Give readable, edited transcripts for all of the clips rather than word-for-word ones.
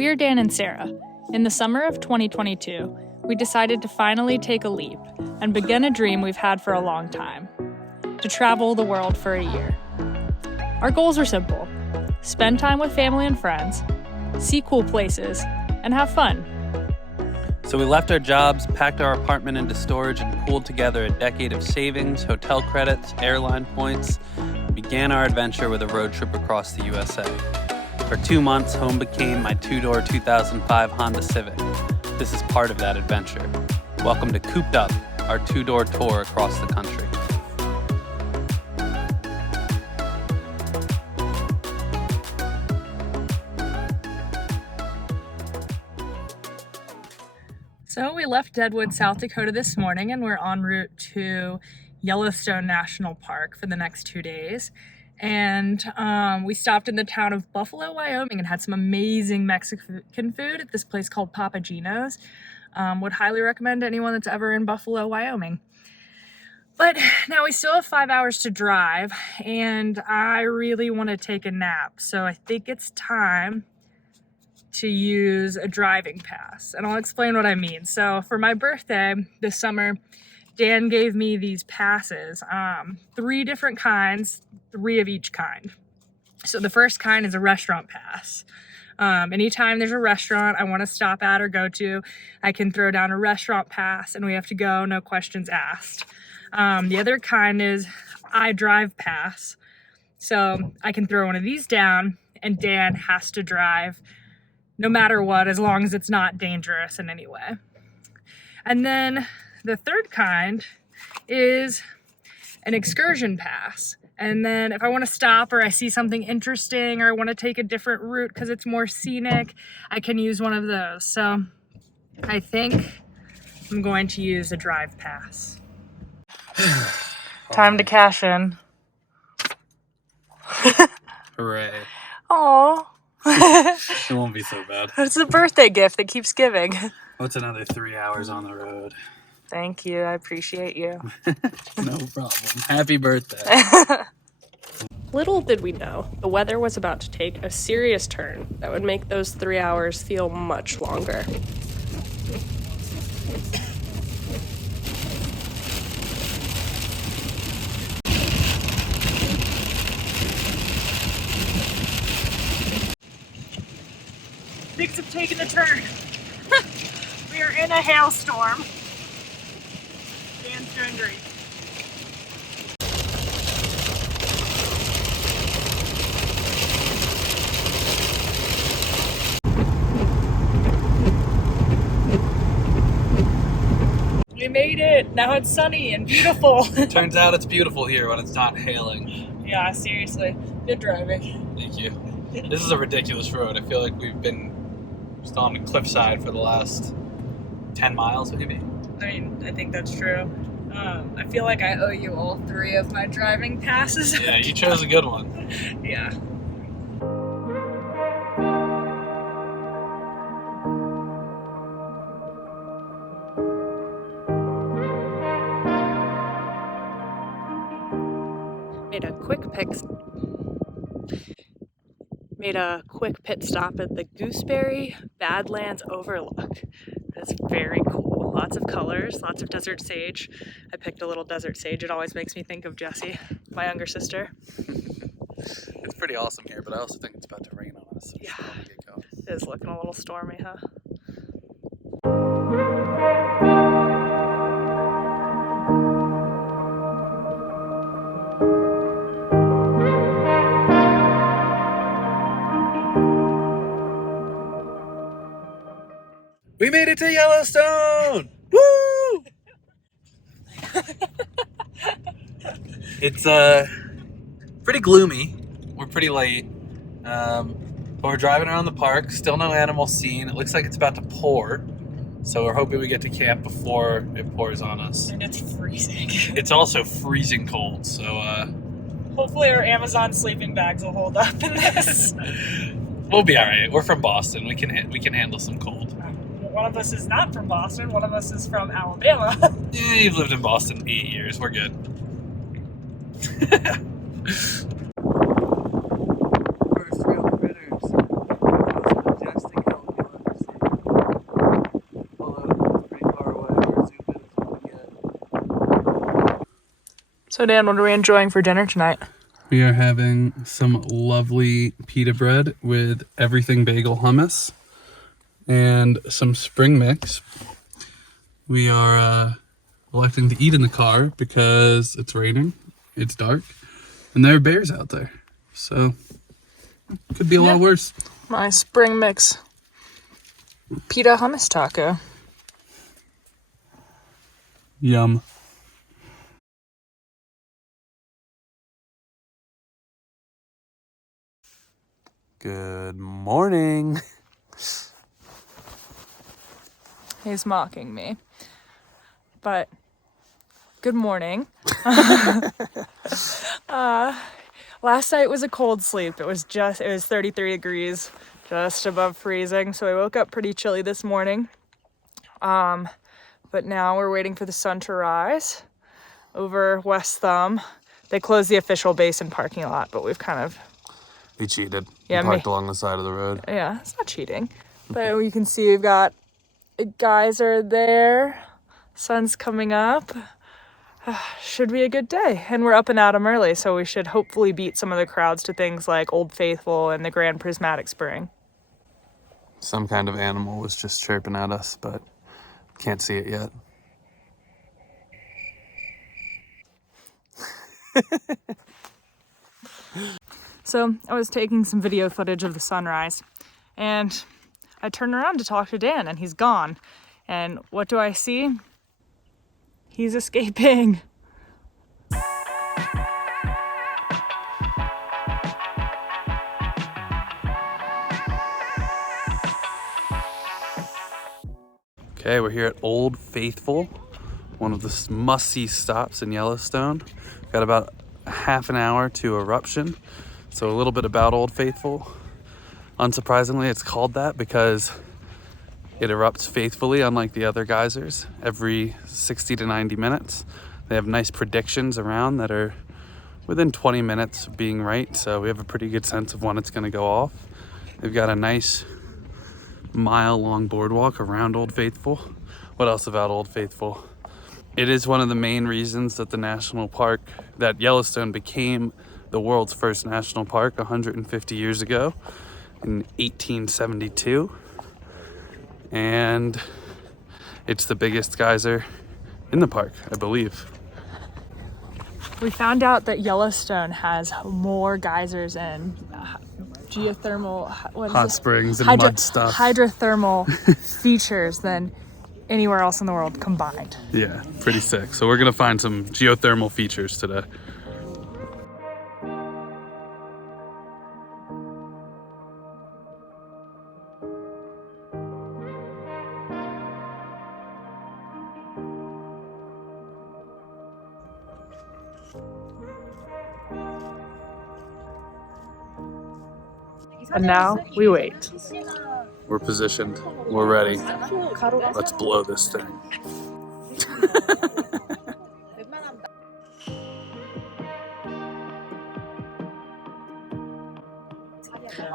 We're Dan and Sarah. In the summer of 2022, we decided to finally take a leap and begin a dream we've had for a long time: to travel the world for a year. Our goals were simple: spend time with family and friends, see cool places, and have fun. So we left our jobs, packed our apartment into storage, and pooled together a decade of savings, hotel credits, airline points, and began our adventure with a road trip across the USA. For 2 months, home became my two-door 2005 Honda Civic. This is part of that adventure. Welcome to Couped Up, our two-door tour across the country. So we left Deadwood, South Dakota this morning, and we're en route to Yellowstone National Park for the next 2 days. And we stopped in the town of Buffalo, Wyoming, and had some amazing Mexican food at this place called Papa Gino's. Would highly recommend to anyone that's ever in Buffalo, Wyoming. But now we still have 5 hours to drive, and I really want to take a nap. So I think it's time to use a driving pass, and I'll explain what I mean. So for my birthday this summer, Dan gave me these passes, 3 different kinds, 3 of each kind. So the first kind is a restaurant pass. Anytime there's a restaurant I want to stop at or go to, I can throw down a restaurant pass and we have to go, no questions asked. The other kind is I drive pass. So I can throw one of these down and Dan has to drive no matter what, as long as it's not dangerous in any way. And then the third kind is an excursion pass. And then if I want to stop or I see something interesting or I want to take a different route because it's more scenic, I can use one of those. So I think I'm going to use a drive pass. Time to cash in. Hooray. Aww. It won't be so bad. It's a birthday gift that keeps giving. What's another 3 hours on the road? Thank you. I appreciate you. No problem. Happy birthday. Little did we know, the weather was about to take a serious turn that would make those 3 hours feel much longer. Things have taken a turn. We are in a hailstorm. Dan's doing great. We made it! Now it's sunny and beautiful. Turns out it's beautiful here when it's not hailing. Yeah, seriously. Good driving. Thank you. This is a ridiculous road. I feel like we've been just on the cliffside for the last 10 miles, maybe. I mean, I think that's true. I feel like I owe you all 3 of my driving passes. Yeah, you chose a good one. Yeah. Made a quick pit stop at the Gooseberry Badlands Overlook. It's very cool. Lots of colors, lots of desert sage. I picked a little desert sage. It always makes me think of Jessie, my younger sister. It's pretty awesome here, but I also think it's about to rain on us. So Yeah, get going. it is looking a little stormy, huh? We made it to Yellowstone! Woo! It's pretty gloomy. We're pretty late. But we're driving around the park. Still no animals seen. It looks like it's about to pour. So we're hoping we get to camp before it pours on us. And it's freezing. It's also freezing cold, so Hopefully our Amazon sleeping bags will hold up in this. we'll be alright. We're from Boston. We can handle some cold. One of us is not from Boston. One of us is from Alabama. Yeah, you've lived in Boston 8 years. We're good. First real critters. Those majestic elk So Dan, what are we enjoying for dinner tonight? We are having some lovely pita bread with everything bagel hummus and some spring mix. We are electing to eat in the car because it's raining, it's dark, and there are bears out there. So could be a lot worse. My spring mix pita hummus taco. Yum. Good morning. He's mocking me. But good morning. Last night was a cold sleep. It was 33 degrees, just above freezing. So I woke up pretty chilly this morning. But now we're waiting for the sun to rise over West Thumb. They closed the official basin parking lot, but we've kind of... We cheated. Yeah, we parked along the side of the road. Yeah, it's not cheating. But you can see we've got a geyser there. Sun's coming up. Should be a good day. And we're up and at 'em early, so we should hopefully beat some of the crowds to things like Old Faithful and the Grand Prismatic Spring. Some kind of animal was just chirping at us, but can't see it yet. So I was taking some video footage of the sunrise, and I turned around to talk to Dan, and he's gone. And what do I see? He's escaping. Okay, we're here at Old Faithful, one of the must-see stops in Yellowstone. Got about a half an hour to eruption. So a little bit about Old Faithful. Unsurprisingly, it's called that because it erupts faithfully, unlike the other geysers, every 60 to 90 minutes. They have nice predictions around that are within 20 minutes of being right, so we have a pretty good sense of when it's gonna go off. They've got a nice mile-long boardwalk around Old Faithful. What else about Old Faithful? It is one of the main reasons that the national park, that Yellowstone became the world's first national park 150 years ago in 1872. And it's the biggest geyser in the park, I believe. We found out that Yellowstone has more geysers and geothermal, Hot springs and mud stuff. Hydrothermal features than anywhere else in the world combined. Yeah, pretty sick. So we're gonna find some geothermal features today. And now we wait. We're positioned, we're ready. Let's blow this thing.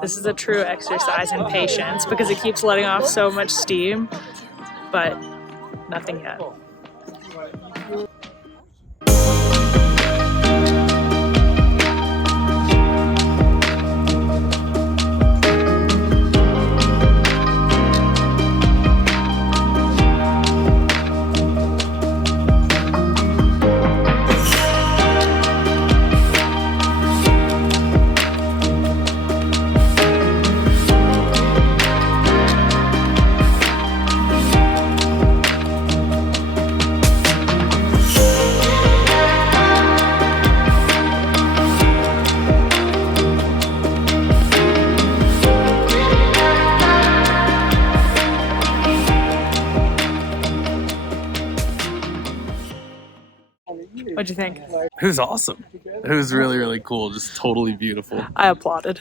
This is a true exercise in patience because it keeps letting off so much steam, but nothing yet. What'd you think? It was awesome. It was really, really cool. Just totally beautiful. I applauded.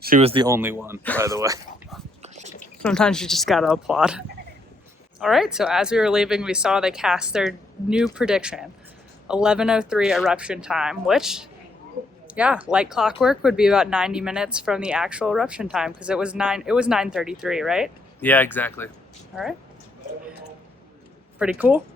She was the only one, by the way. Sometimes you just gotta applaud. All right, so as we were leaving, we saw they cast their new prediction, 11:03 eruption time, which, yeah, like clockwork, would be about 90 minutes from the actual eruption time because it was 9:33, right? Yeah, exactly. All right. Pretty cool.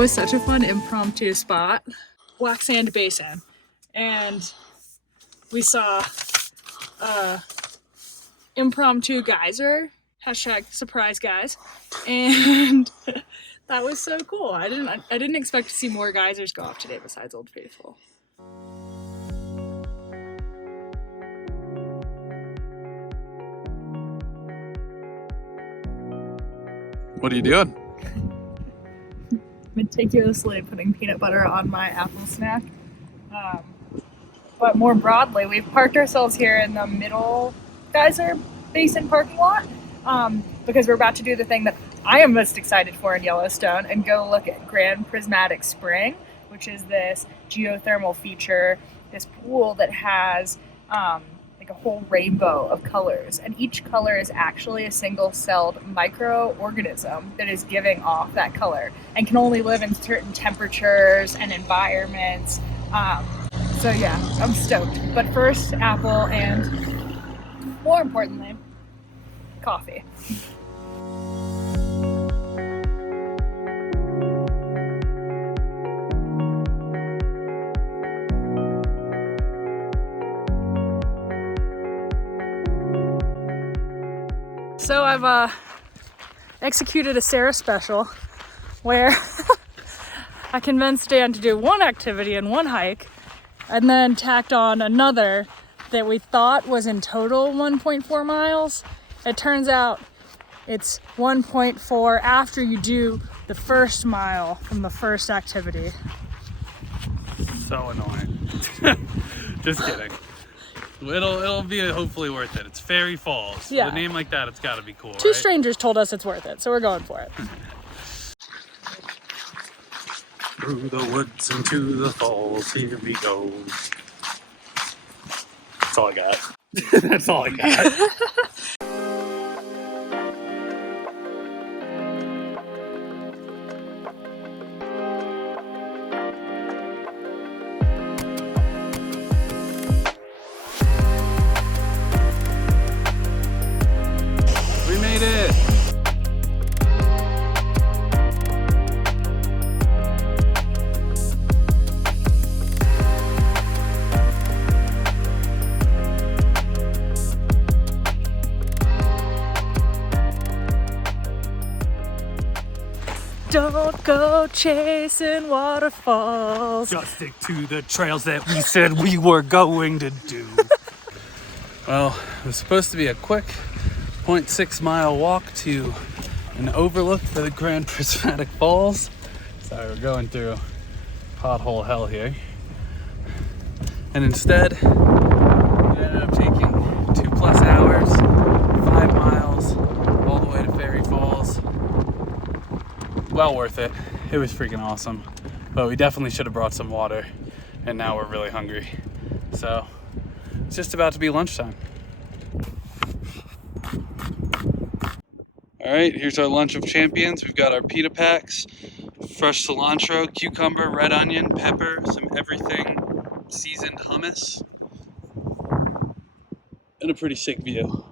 was such a fun impromptu spot. Black Sand Basin. And we saw impromptu geyser, hashtag surprise guys. And that was so cool. I didn't expect to see more geysers go off today besides Old Faithful. What are you doing? Meticulously putting peanut butter on my apple snack. But more broadly, we've parked ourselves here in the middle geyser basin parking lot because we're about to do the thing that I am most excited for in Yellowstone and go look at Grand Prismatic Spring, which is this geothermal feature, this pool that has like a whole rainbow of colors, and each color is actually a single-celled microorganism that is giving off that color and can only live in certain temperatures and environments. So yeah, I'm stoked. But first, apple and, more importantly, coffee. So I've executed a Sarah special where I convinced Dan to do one activity and one hike and then tacked on another that we thought was in total 1.4 miles. It turns out it's 1.4 after you do the first mile from the first activity. So annoying. Just kidding. It'll be hopefully worth it. It's Fairy Falls. Yeah. With a name like that, it's got to be cool, Two right? strangers told us it's worth it, so we're going for it. Through the woods and to the falls, here we go. That's all I got. That's all I got. We made it! Don't go chasing waterfalls. Just stick to the trails that we said we were going to do. Well, it was supposed to be a quick 0.6 mile walk to an overlook for the Grand Prismatic Falls. Sorry, we're going through pothole hell here. And instead, it ended up taking 2+ hours, 5 miles, all the way to Fairy Falls. Well worth it. It was freaking awesome. But we definitely should have brought some water, and now we're really hungry. So it's just about to be lunchtime. All right, here's our lunch of champions. We've got our pita packs, fresh cilantro, cucumber, red onion, pepper, some everything, seasoned hummus, and a pretty sick view.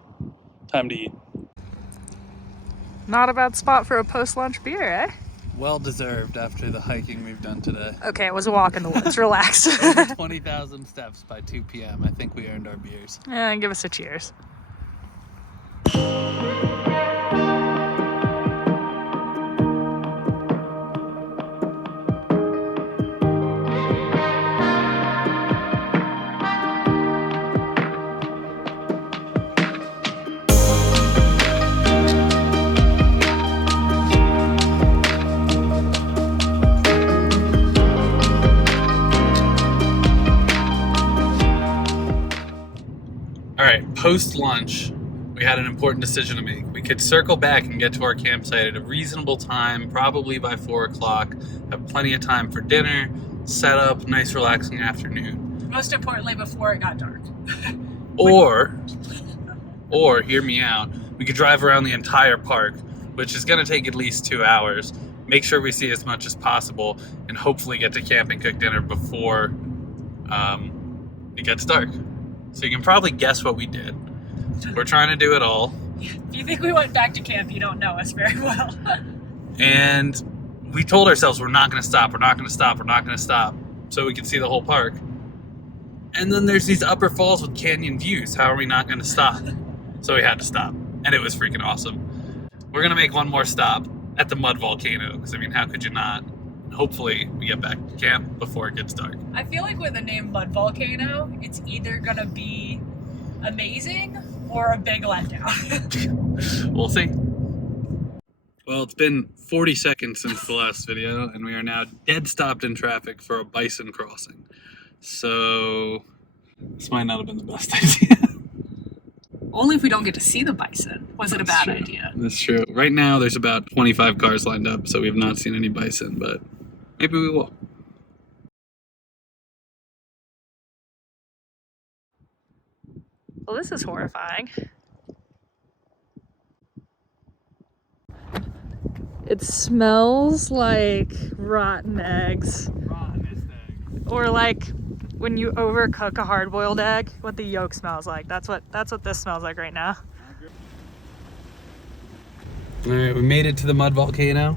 Time to eat. Not a bad spot for a post-lunch beer, eh? Well deserved after the hiking we've done today. Okay, it was a walk in the woods. Relax. Over 20,000 steps by 2 p.m. I think we earned our beers. Yeah, give us a cheers. All right, post-lunch, we had an important decision to make. We could circle back and get to our campsite at a reasonable time, probably by 4 o'clock, have plenty of time for dinner, set up, nice relaxing afternoon. Most importantly, before it got dark. Or, hear me out, we could drive around the entire park, which is gonna take at least 2 hours, make sure we see as much as possible, and hopefully get to camp and cook dinner before it gets dark. So you can probably guess what we did. We're trying to do it all. If you think we went back to camp, you don't know us very well. And we told ourselves we're not going to stop, we're not going to stop, we're not going to stop, so we could see the whole park. And then there's these upper falls with canyon views. How are we not going to stop? So we had to stop, and it was freaking awesome. We're going to make one more stop at the mud volcano, because I mean, how could you not? Hopefully we get back to camp before it gets dark. I feel like with the name Mud Volcano, it's either gonna be amazing or a big letdown. We'll see. Well, it's been 40 seconds since the last video, and we are now dead stopped in traffic for a bison crossing. So this might not have been the best idea. Only if we don't get to see the bison. Was it a bad true. idea? That's true. Right now there's about 25 cars lined up, so we have not seen any bison, but maybe we will. Well, this is horrifying. It smells like rotten eggs. Or like when you overcook a hard-boiled egg, what the yolk smells like. That's what this smells like right now. All right, we made it to the mud volcano,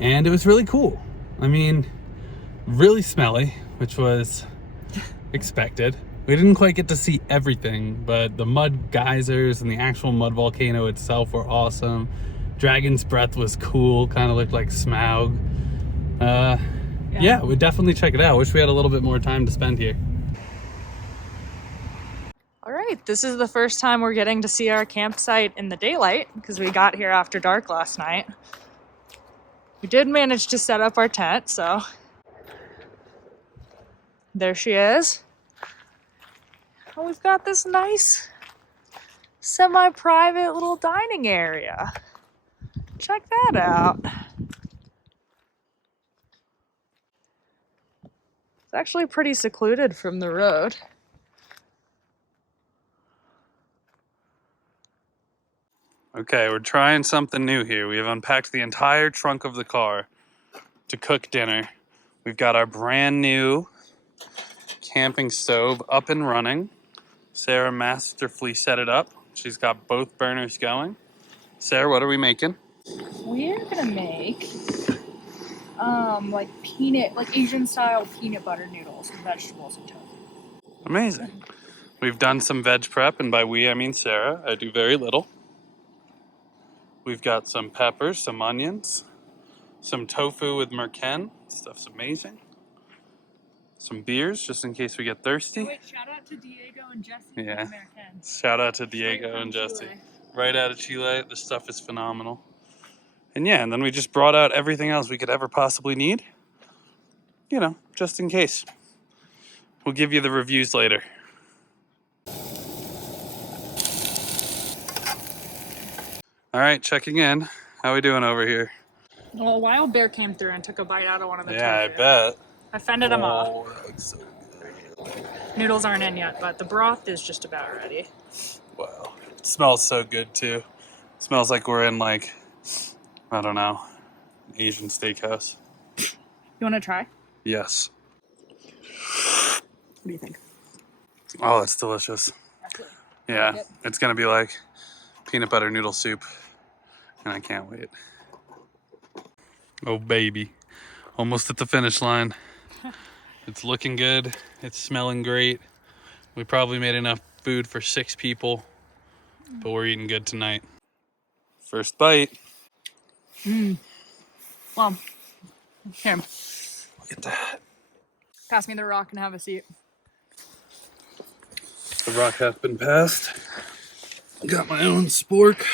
and it was really cool. I mean, really smelly, which was expected. We didn't quite get to see everything, but the mud geysers and the actual mud volcano itself were awesome. Dragon's Breath was cool, kind of looked like Smaug. Yeah, we'd definitely check it out. Wish we had a little bit more time to spend here. All right, this is the first time we're getting to see our campsite in the daylight because we got here after dark last night. We did manage to set up our tent, so there she is. And we've got this nice semi-private little dining area. Check that out. It's actually pretty secluded from the road. Okay, we're trying something new here. We have unpacked the entire trunk of the car to cook dinner. We've got our brand new camping stove up and running. Sarah masterfully set it up. She's got both burners going. Sarah, what are we making? We're gonna make like Asian style peanut butter noodles with vegetables and tofu. Amazing. We've done some veg prep, and by we I mean Sarah. I do very little. We've got some peppers, some onions, some tofu with merken. Stuff's amazing. Some beers, just in case we get thirsty. Wait, shout out to Diego and Jesse Yeah. from Americans. Shout out to Diego and Jesse. Right out of Chile. This stuff is phenomenal. And yeah, and then we just brought out everything else we could ever possibly need. You know, just in case. We'll give you the reviews later. All right, checking in. How we doing over here? Well, a wild bear came through and took a bite out of one of the Yeah, I tofu. bet. I fended him off. Oh, that looks so good. Noodles aren't in yet, but the broth is just about ready. Wow. It smells so good too. It smells like we're in like, I don't know, Asian steakhouse. You want to try? Yes. What do you think? Oh, it's delicious. Absolutely. Yeah, Yep. it's gonna be like peanut butter noodle soup, and I can't wait. Oh baby, almost at the finish line. It's looking good. It's smelling great. We probably made enough food for 6 people, but we're eating good tonight. First bite. Well, here, Look at that. pass me the rock and have a seat. The rock hath been passed. Got my own spork.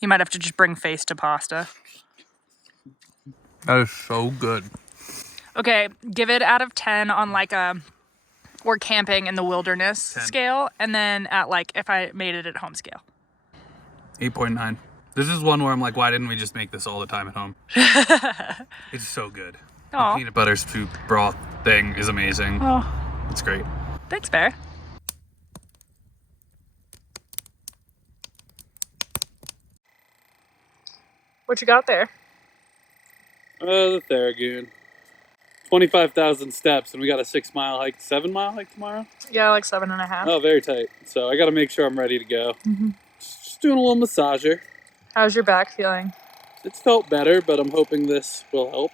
You might have to just bring face to pasta. That is so good. Okay, give it out of 10 on like we're camping in the wilderness 10. scale, and then at like if I made it at home scale. 8.9. This is one where I'm like, why didn't we just make this all the time at home? It's so good. The Aw. peanut butter soup broth thing is amazing. Oh, It's great. thanks, Bear. What you got there? Oh, the Theragoon. 25,000 steps, and we got a 6-mile hike, 7-mile hike tomorrow. Yeah, like 7.5. Oh, very tight. So I got to make sure I'm ready to go. Just doing a little massager. How's your back feeling? It's felt better, but I'm hoping this will help.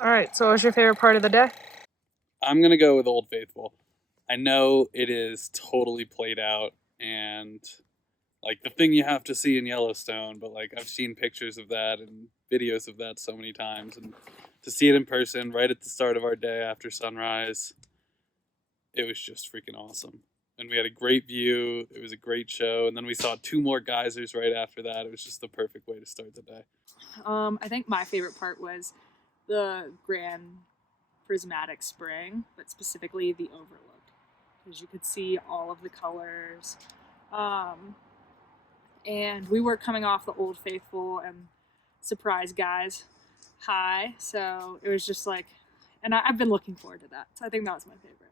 All right, so what was your favorite part of the day? I'm going to go with Old Faithful. I know it is totally played out and like the thing you have to see in Yellowstone, but like I've seen pictures of that and videos of that so many times, and to see it in person right at the start of our day after sunrise, it was just freaking awesome. And we had a great view. It was a great show. And then we saw 2 more geysers right after that. It was just the perfect way to start the day. I think my favorite part was the Grand Prismatic Spring, but specifically the overlook, because you could see all of the colors. And we were coming off the Old Faithful and Surprise Guys high, so it was just like, and I've been looking forward to that. So I think that was my favorite.